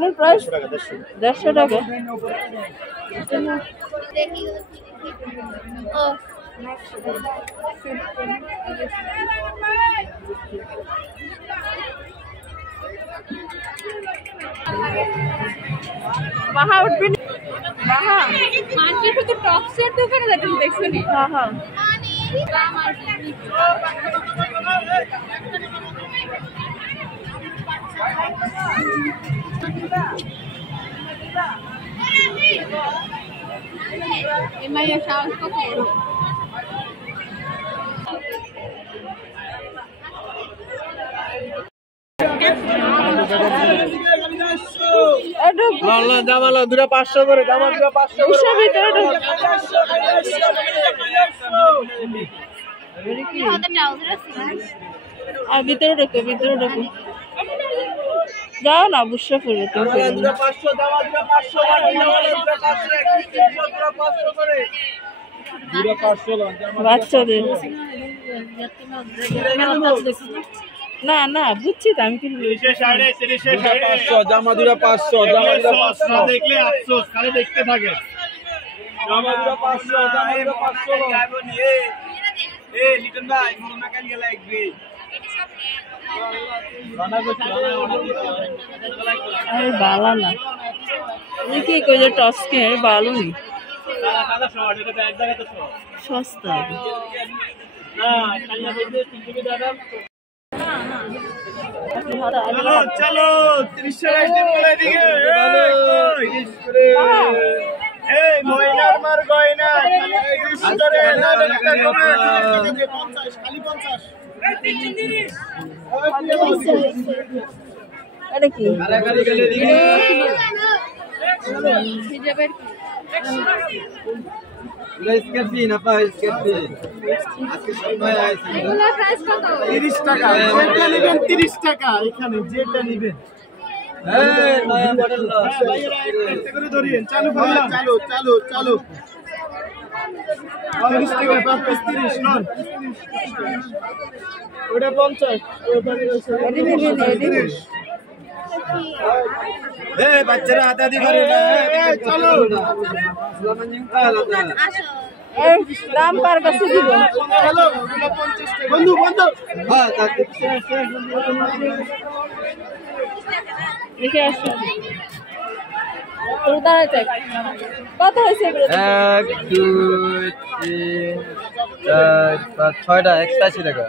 এগুলোর প্রাইস 150 টাকা। বাহা উঠবি বাহা মার্কেট তো টপ সেট দোকানে যাচ্ছেন দেখছো নি? হ্যাঁ হ্যাঁ এমাইয়া সাহস কত জামালো দুটা 500 করে জামা দুটা 500 আর ভিতরে ঢোকো যাও না বুঝতে পারবে তো দুটা 500 জামা দুটা 500 করে দুটা 500 জামা বাচ্চাদের না না বুঝছি তো আমি কিন্তু 500 জামা দুটা 500 জামা দুটা 500 দেখলে আফসোস খালি দেখতে থাকে জামা দুটা 500 জামা দুটা 500 এ লিটন ভাই মোনা কাল গেলা একবে আরে বালা না কি কইলে টসকে বালু নি কালা শর্ট এটা এক জায়গাতে সস্তা না কালিয়া বলতে 300 টাকা দাম চলো 30 টাকা দিন বলে দিকে এই ময়নার মার গয়না ভিতরে না একটা কমে 50 খালি 50 এটা কি গালাগালি গেলে দিকে হিজাবের স্কেপি না পা স্কেপি আজকে সময় আইছে এগুলা প্রাইস কত 30 টাকা যেটা নেবেন 30 টাকা এখানে যেটা নেবেন এই নয়া মডেল না ভাইরা একটা করে ধরিয়েন চালু করলাম চালু 30 টাকা বাপস 30 নন ওটা 50 ওটা 30 এই বাচ্চারা আদা দি করে না চলো দাম কার কাছে দিব বন্ধু হ্যাঁ দেখে আসো তোর দাঁড়াতে কত হয়েছে এগুলো 1 2 3 4 5 6টা 180 টাকা